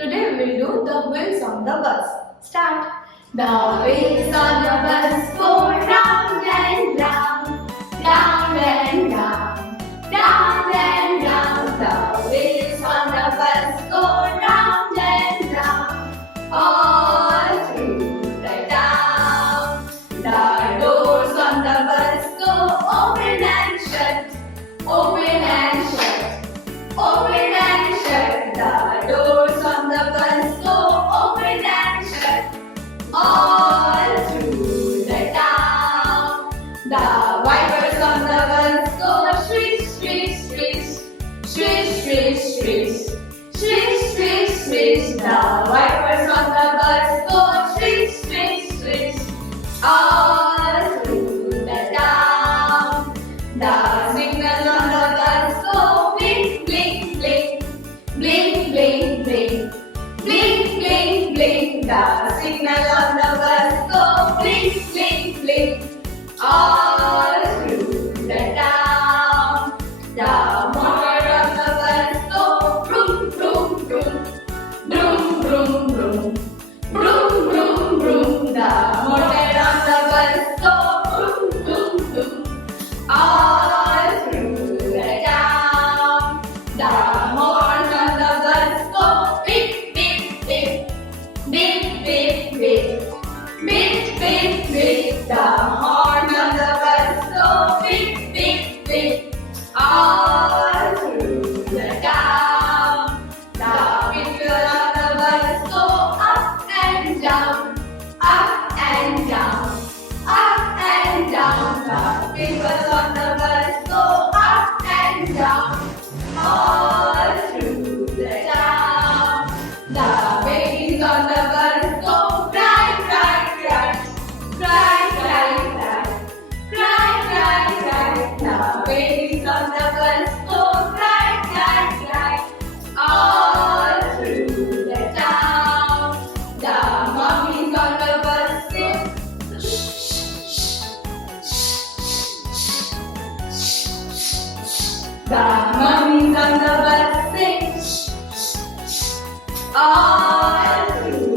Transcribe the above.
Today we will do the wheels on the bus. Start. The wheels on the bus go round and round, round and round, round and round. The wheels on the bus go round and round, all through the town. The doors on the bus go open and shut, open and shut, open and shut. The doors on the bus go open and shut, all through the town. The wipers on the bus go swish, swish, swish, swish, swish, swish, swish, swish, swish. The wipers on the bus go swish, swish, swish, all through the town. The signals on the bus go blink, blink, blink, blink, blink, blink, blink, blink, blink. The signal on the bus go blink, blink, blink, all through the town. The motor on the bus go vroom, vroom, vroom, vroom, vroom, vroom, vroom, vroom, vroom. The motor on the bus go vroom, vroom, vroom, all through the town. The horns on the bus go beep, beep, beep, beep, beep, beep, beep, beep, beep. The horns on the bus go beep, beep, beep, all through the town. The wheels on the bus go up and down, up and down, up and down. The wheels on the bus go up and down, all through the town. The babies on the bus go cry, cry, cry, cry, cry, cry, cry, cry, cry. The babies on the bus go cry, cry, cry, all through the town. The mummies on the bus sing, the mummies on the bus sing, all through